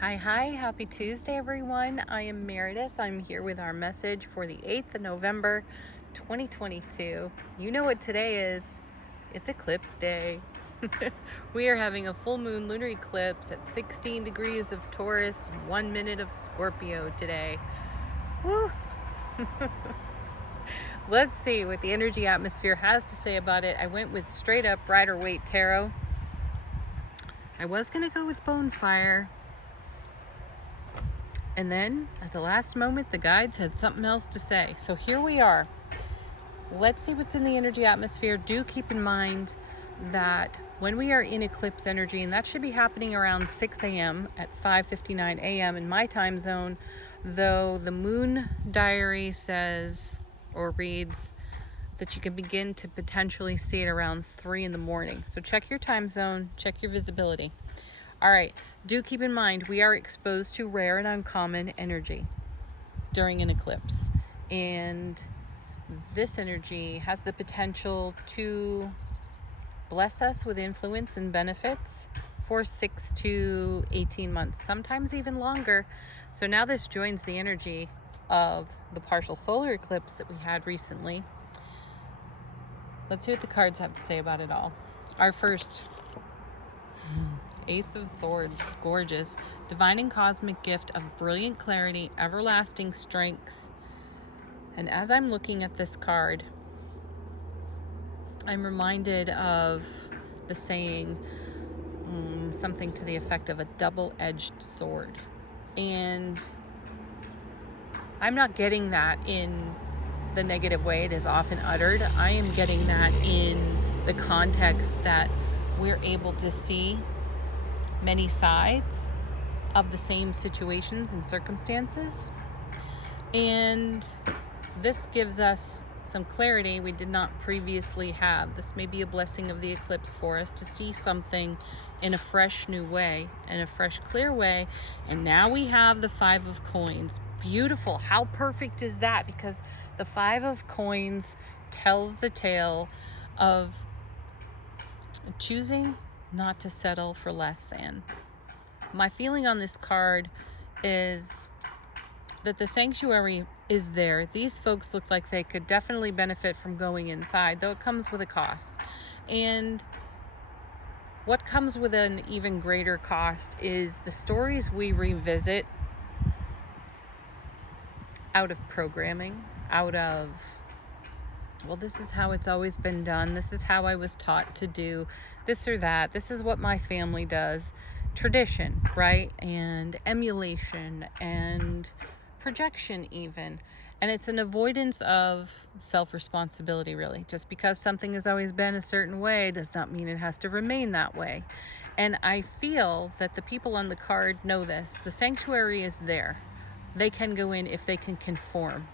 Hi, happy Tuesday, everyone. I am Meredith. I'm here with our message for the 8th of November, 2022. You know what today is? It's Eclipse Day. We are having a full moon lunar eclipse at 16 degrees of Taurus, 1 minute of Scorpio today. Woo! Let's see what the energy atmosphere has to say about it. I went with straight up Rider Waite Tarot. I was going to go with Bonefire. And then at the last moment, the guides had something else to say. So here we are. Let's see what's in the energy atmosphere. Do keep in mind that when we are in eclipse energy, and that should be happening around 6 a.m. at 5:59 a.m. in my time zone, though the moon diary says or reads that you can begin to potentially see it around 3 in the morning. So check your time zone, check your visibility. All right, do keep in mind we are exposed to rare and uncommon energy during an eclipse. And this energy has the potential to bless us with influence and benefits for 6 to 18 months, sometimes even longer. So now this joins the energy of the partial solar eclipse that we had recently. Let's see what the cards have to say about it all. Our first Ace of Swords, gorgeous. Divine and cosmic gift of brilliant clarity, everlasting strength. And as I'm looking at this card, I'm reminded of the saying, something to the effect of a double-edged sword. And I'm not getting that in the negative way it is often uttered. I am getting that in the context that we're able to see many sides of the same situations and circumstances. And this gives us some clarity we did not previously have. This may be a blessing of the eclipse for us to see something in a fresh new way, in a fresh clear way. And now we have the Five of Coins. Beautiful. How perfect is that? Because the Five of Coins tells the tale of choosing not to settle for less than. My feeling on this card is that the sanctuary is there. These folks look like they could definitely benefit from going inside, though it comes with a cost. And what comes with an even greater cost is the stories we revisit out of programming, out of, well, this is how it's always been done. This is how I was taught to do this or that. This is what my family does. Tradition, right? And emulation and projection even. And it's an avoidance of self-responsibility, really. Just because something has always been a certain way does not mean it has to remain that way. And I feel that the people on the card know this. The sanctuary is there. They can go in if they can conform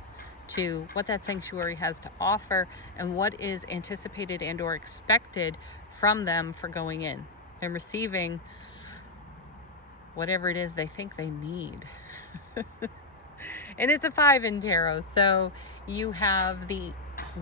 to what that sanctuary has to offer and what is anticipated and or expected from them for going in and receiving whatever it is they think they need. And it's a 5 in tarot, so you have the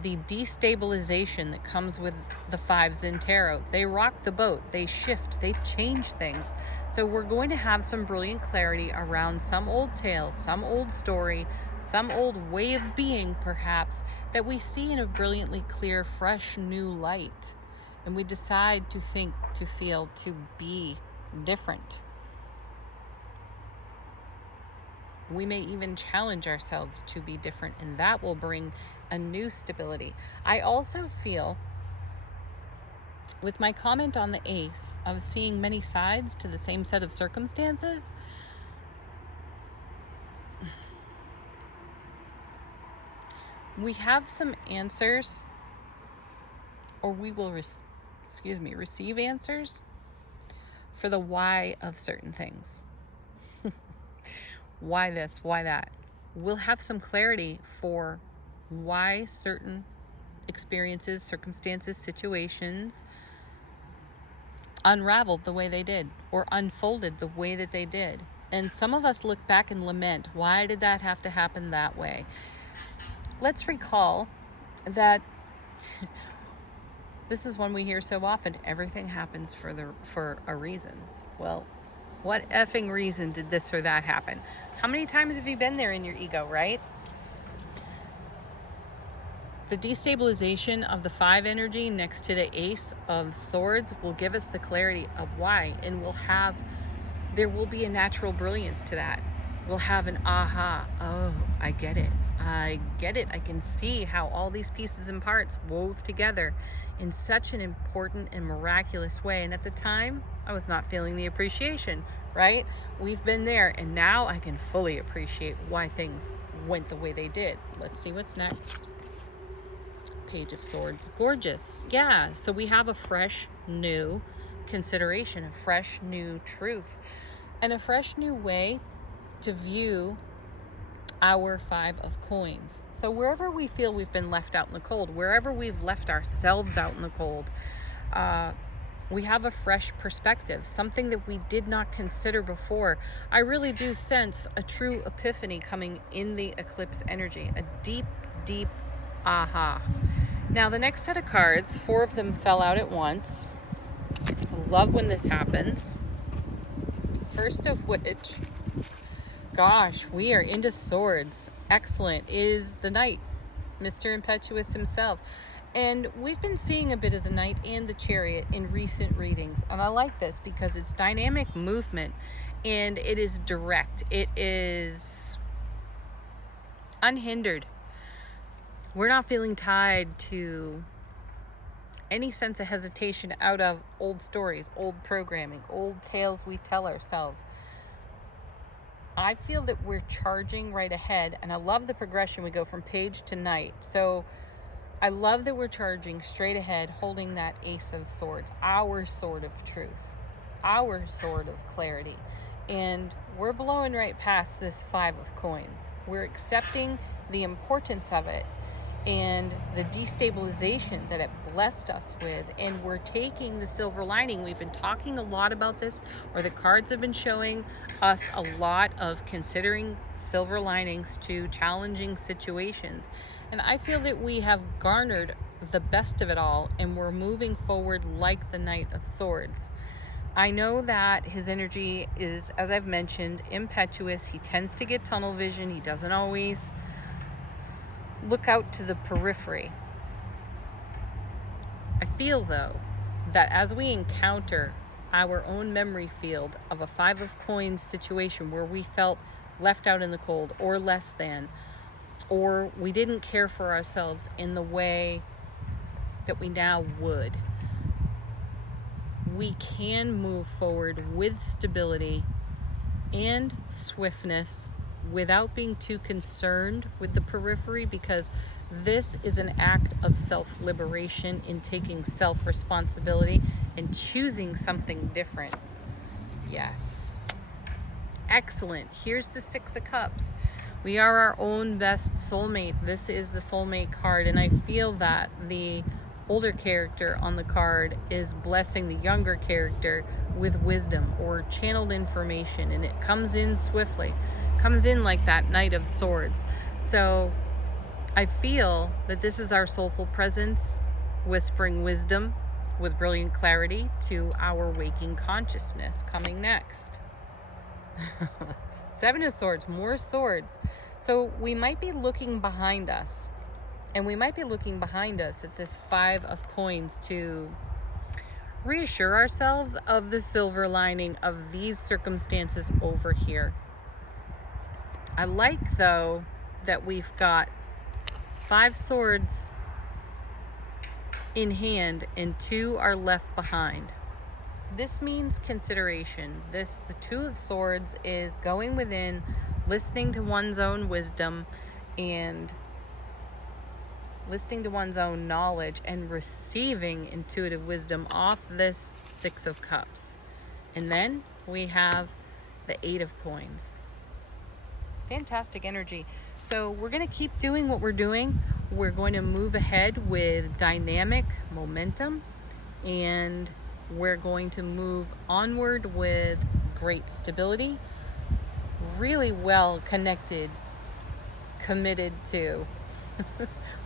destabilization that comes with the 5s in tarot. They rock the boat, they shift, they change things. So we're going to have some brilliant clarity around some old tale, some old story, some old way of being perhaps, that we see in a brilliantly clear, fresh, new light. And we decide to think, to feel, to be different. We may even challenge ourselves to be different, and that will bring a new stability. I also feel, with my comment on the Ace, of seeing many sides to the same set of circumstances, we have some answers, or we will receive answers for the why of certain things. Why this? Why that? We'll have some clarity for why certain experiences, circumstances, situations unraveled the way they did or unfolded the way that they did. And some of us look back and lament, why did that have to happen that way? Let's recall that this is one we hear so often. Everything happens for a reason. Well, What effing reason did this or that happen? How many times have you been there in your ego, right? The destabilization of the 5 energy next to the Ace of Swords will give us the clarity of why, and there will be a natural brilliance to that. We'll have an aha. Oh, I get it. I get it. I can see how all these pieces and parts wove together in such an important and miraculous way. And at the time, I was not feeling the appreciation, right? We've been there, and now I can fully appreciate why things went the way they did. Let's see what's next. Page of Swords. Gorgeous. Yeah, so we have a fresh, new consideration, a fresh, new truth, and a fresh, new way to view our 5 of coins. So wherever we feel we've been left out in the cold, wherever we've left ourselves out in the cold, we have a fresh perspective, something that we did not consider before. I really do sense a true epiphany coming in the eclipse energy, a deep, deep aha. Now the next set of cards, 4 of them fell out at once. I love when this happens. First of which, gosh, we are into swords. Excellent. Is the Knight, Mr. Impetuous himself. And we've been seeing a bit of the Knight and the Chariot in recent readings. And I like this because it's dynamic movement and it is direct. It is unhindered. We're not feeling tied to any sense of hesitation out of old stories, old programming, old tales we tell ourselves. I feel that we're charging right ahead, and I love the progression. We go from page to Knight. So I love that we're charging straight ahead, holding that Ace of Swords, our sword of truth, our sword of clarity. And we're blowing right past this 5 of coins. We're accepting the importance of it and the destabilization that it blessed us with, and we're taking the silver lining. We've been talking a lot about this, or the cards have been showing us a lot of considering silver linings to challenging situations, and I feel that we have garnered the best of it all, and we're moving forward like the Knight of Swords. I know that his energy is, as I've mentioned, impetuous. He tends to get tunnel vision. He doesn't always look out to the periphery. I feel, though, that as we encounter our own memory field of a 5 of coins situation where we felt left out in the cold or less than, or we didn't care for ourselves in the way that we now would, we can move forward with stability and swiftness without being too concerned with the periphery, because this is an act of self-liberation in taking self-responsibility and choosing something different. Yes. Excellent. Here's the 6 of Cups. We are our own best soulmate. This is the soulmate card, and I feel that the older character on the card is blessing the younger character with wisdom or channeled information, and it comes in swiftly. Comes in like that Knight of Swords. So I feel that this is our soulful presence whispering wisdom with brilliant clarity to our waking consciousness. Coming next. 7 of Swords, more swords. So we might be looking behind us, and we might be looking behind us at this 5 of coins to reassure ourselves of the silver lining of these circumstances over here. I like, though, that we've got 5 swords in hand and 2 are left behind. This means consideration. The 2 of Swords is going within, listening to one's own wisdom and listening to one's own knowledge and receiving intuitive wisdom off this 6 of Cups. And then we have the 8 of Coins. Fantastic energy. So we're going to keep doing what we're doing. We're going to move ahead with dynamic momentum, and we're going to move onward with great stability, really well connected, committed to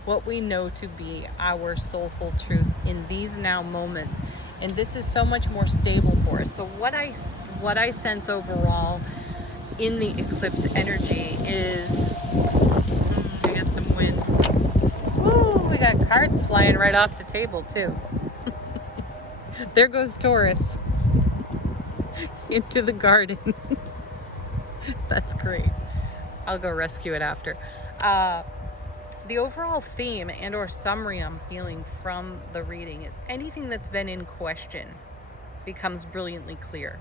what we know to be our soulful truth in these now moments. And this is so much more stable for us. So what I what I sense overall in the eclipse energy is, we got some wind. Woo, we got cards flying right off the table too. There goes Taurus into the garden. That's great. I'll go rescue it after. The overall theme and or summary I'm feeling from the reading is anything that's been in question becomes brilliantly clear.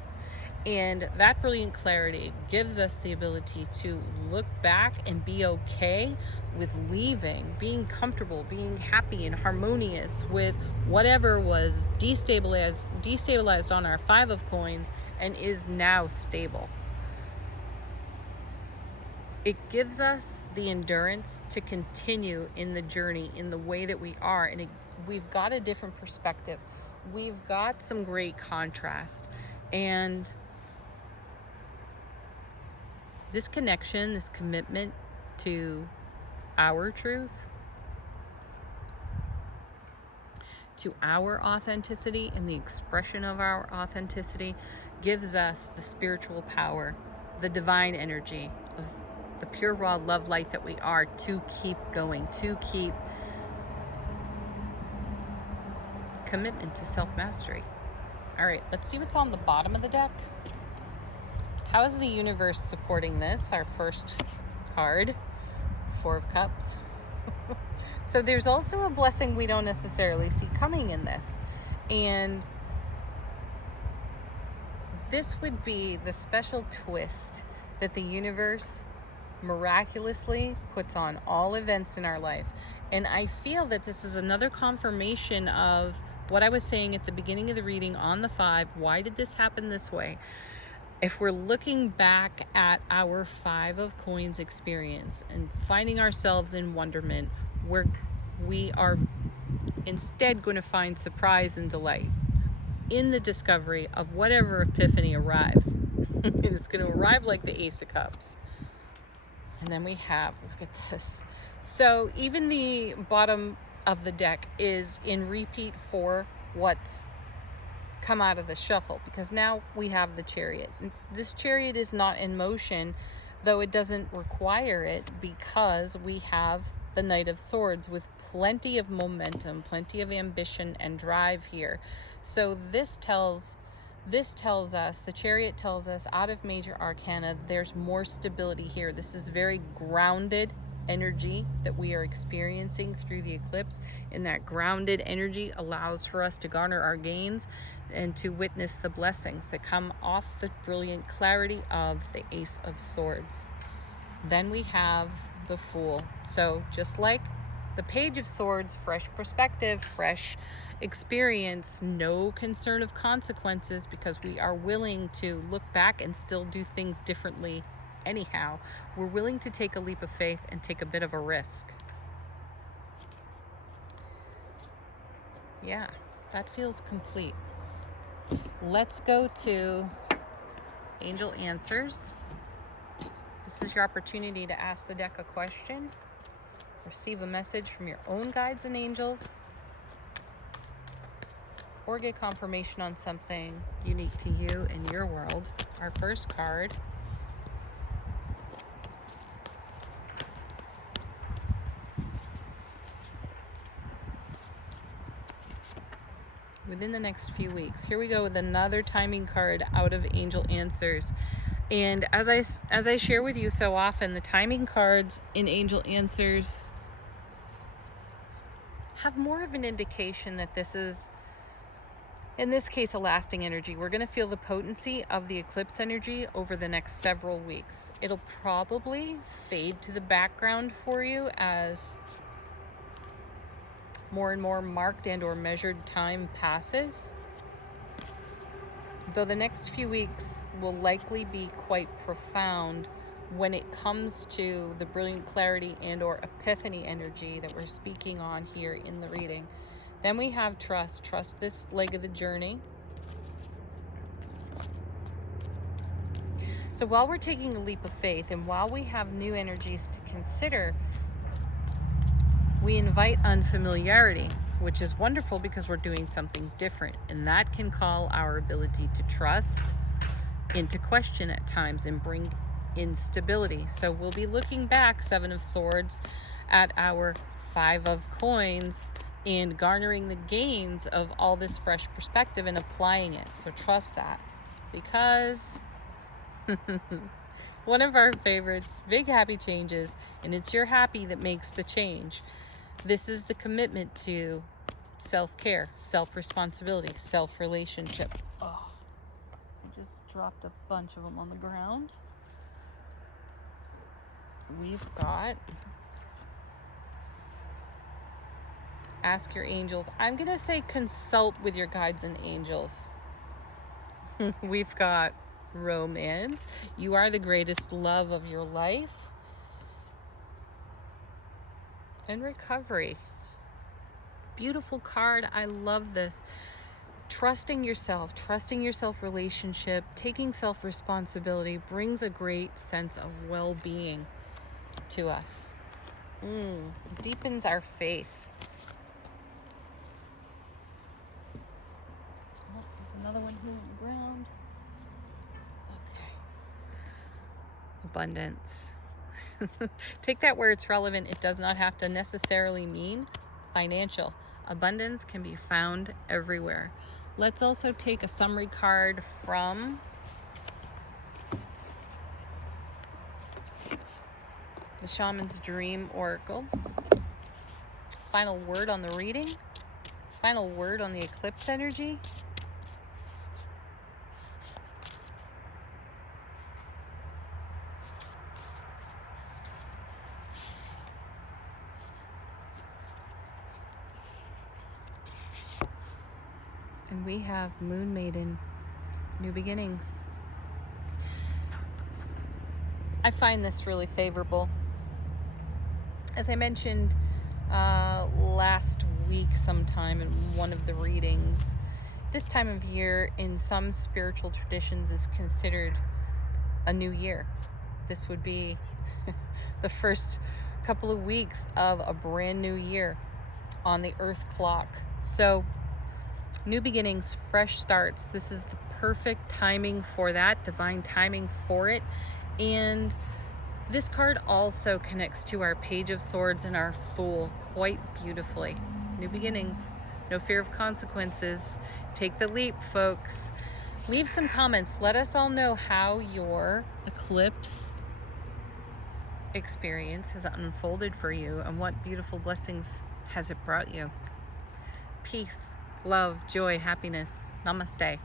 And that brilliant clarity gives us the ability to look back and be okay with leaving, being comfortable, being happy and harmonious with whatever was destabilized on our 5 of coins and is now stable. It gives us the endurance to continue in the journey in the way that we are. And we've got a different perspective. We've got some great contrast. And this connection, this commitment to our truth, to our authenticity and the expression of our authenticity gives us the spiritual power, the divine energy of the pure raw love light that we are to keep going, to keep commitment to self-mastery. All right, let's see what's on the bottom of the deck. How is the universe supporting this? Our first card, 4 of Cups. So there's also a blessing we don't necessarily see coming in this. And this would be the special twist that the universe miraculously puts on all events in our life. And I feel that this is another confirmation of what I was saying at the beginning of the reading on the 5. Why did this happen this way? If we're looking back at our 5 of coins experience and finding ourselves in wonderment, we are instead going to find surprise and delight in the discovery of whatever epiphany arrives. It's going to arrive like the Ace of Cups. And then we have, look at this. So even the bottom of the deck is in repeat for what's come out of the shuffle, because now we have the Chariot. This Chariot is not in motion, though it doesn't require it, because we have the Knight of Swords with plenty of momentum, plenty of ambition and drive here. So this tells us, the Chariot tells us out of Major Arcana, there's more stability here. This is very grounded energy that we are experiencing through the eclipse, and that grounded energy allows for us to garner our gains and to witness the blessings that come off the brilliant clarity of the Ace of Swords. Then we have the Fool. So just like the Page of Swords, fresh perspective, fresh experience, no concern of consequences, because we are willing to look back and still do things differently anyhow. We're willing to take a leap of faith and take a bit of a risk. Yeah, that feels complete. Let's go to Angel Answers. This is your opportunity to ask the deck a question, receive a message from your own guides and angels, or get confirmation on something unique to you and your world. Our first card, within the next few weeks. Here we go with another timing card out of Angel Answers. And as I share with you so often, the timing cards in Angel Answers have more of an indication that this is, in this case, a lasting energy. We're going to feel the potency of the eclipse energy over the next several weeks. It'll probably fade to the background for you as more and more marked and or measured time passes, though the next few weeks will likely be quite profound when it comes to the brilliant clarity and or epiphany energy that we're speaking on here in the reading. Then we have trust. Trust this leg of the journey. So while we're taking a leap of faith and while we have new energies to consider, we invite unfamiliarity, which is wonderful because we're doing something different, and that can call our ability to trust into question at times and bring instability. So we'll be looking back, Seven of Swords, at our Five of Coins and garnering the gains of all this fresh perspective and applying it. So trust that, because one of our favorites, big happy changes, and it's your happy that makes the change. This is the commitment to self-care, self-responsibility, self-relationship. Oh, I just dropped a bunch of them on the ground. We've got ask your angels. I'm going to say consult with your guides and angels. We've got romance. You are the greatest love of your life. And recovery. Beautiful card. I love this. Trusting yourself, trusting your self-relationship, taking self-responsibility brings a great sense of well-being to us. It deepens our faith. Oh, there's another one here on the ground. Okay. Abundance. Take that where it's relevant. It does not have to necessarily mean financial. Abundance can be found everywhere. Let's also take a summary card from the Shaman's Dream Oracle. Final word on the reading. Final word on the eclipse energy. And we have Moon Maiden, new beginnings. I find this really favorable. As I mentioned last week sometime in one of the readings, this time of year in some spiritual traditions is considered a new year. This would be the first couple of weeks of a brand new year on the earth clock. So new beginnings, fresh starts. This is the perfect timing for that, divine timing for it. And this card also connects to our Page of Swords and our Fool quite beautifully. New beginnings, no fear of consequences. Take the leap, folks. Leave some comments. Let us all know how your eclipse experience has unfolded for you and what beautiful blessings has it brought you. Peace, love, joy, happiness. Namaste.